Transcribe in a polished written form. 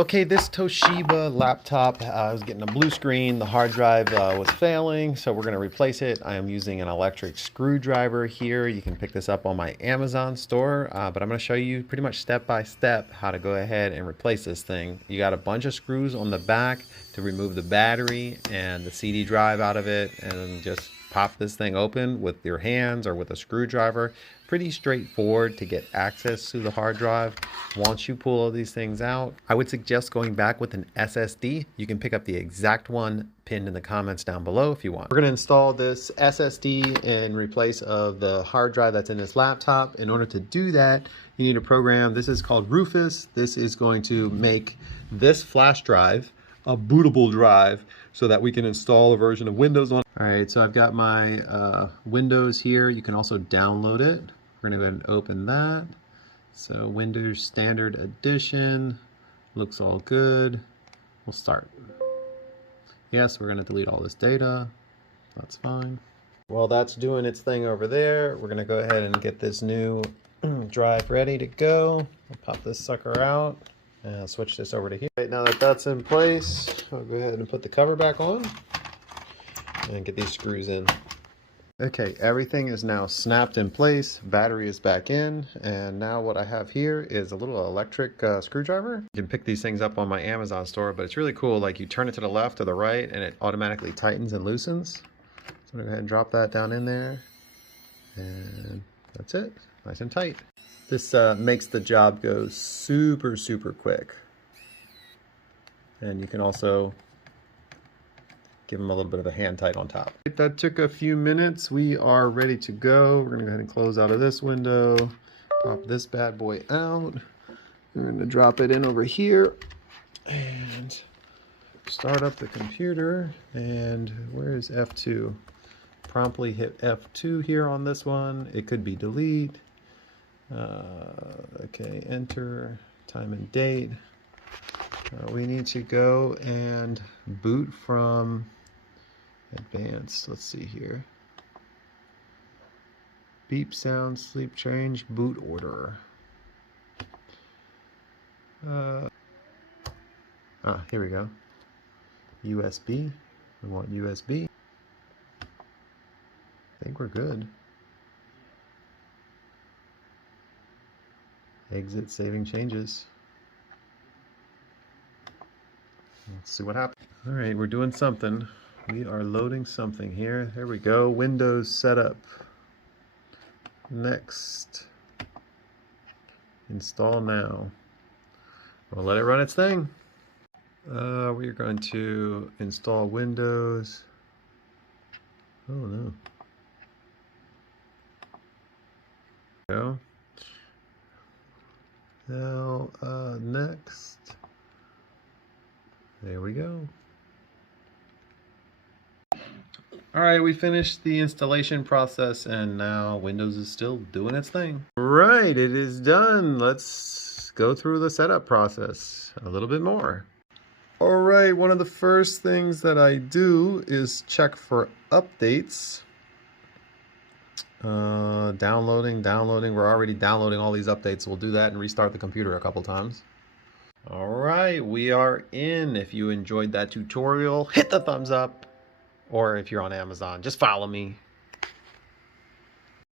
Okay, this Toshiba laptop was getting a blue screen. The hard drive was failing, so we're going to replace it. I am using an electric screwdriver here. You can pick this up on my Amazon store, but I'm going to show you pretty much step by step how to go ahead and replace this thing. You got a bunch of screws on the back to remove the battery and the CD drive out of it, and just pop this thing open with your hands or with a screwdriver. Pretty straightforward to get access to the hard drive. Once you pull all these things out, I would suggest going back with an SSD. You can pick up the exact one pinned in the comments down below if you want. We're going to install this SSD in replace of the hard drive that's in this laptop. In order to do that, you need a program. This is called Rufus. This is going to make this flash drive a bootable drive so that we can install a version of Windows on. All right, so I've got my Windows here. You can also download it. We're going to go ahead and open that. So Windows Standard Edition, looks all good. We'll start. Yes, we're going to delete all this data. That's fine. While that's doing its thing over there, we're going to go ahead and get this new drive ready to go. I'll pop this sucker out and I'll switch this over to here. Right, now that that's in place, I'll go ahead and put the cover back on and get these screws in. Okay, everything is now snapped in place, battery is back in, and now what I have here is a little electric screwdriver. You can pick these things up on my Amazon store, but it's really cool. Like, you turn it to the left or the right and it automatically tightens and loosens. So I'm gonna go ahead and drop that down in there, and that's it, nice and tight. This makes the job go super, super quick. And you can also give them a little bit of a hand tight on top. That took a few minutes. We are ready to go. We're gonna go ahead and close out of this window, pop this bad boy out. We're gonna drop it in over here and start up the computer. And where is F2? Promptly hit F2 here on this one. It could be delete. Okay, enter, time and date. We need to go and boot from advanced. Let's see here. Beep sound, sleep change, boot order. Here we go. USB. We want USB. I think we're good. Exit saving changes. Let's see what happens. All right, we're doing something. We are loading something here. There we go. Windows setup. Next. Install now. We'll let it run its thing. We are going to install Windows. Oh no. Go. Now, next. There we go. All right, we finished the installation process and now Windows is still doing its thing. Right, it is done. Let's go through the setup process a little bit more. All right, one of the first things that I do is check for updates. Downloading. We're already downloading all these updates. We'll do that and restart the computer a couple times. All right, we are in. If you enjoyed that tutorial, hit the thumbs up. Or if you're on Amazon, just follow me.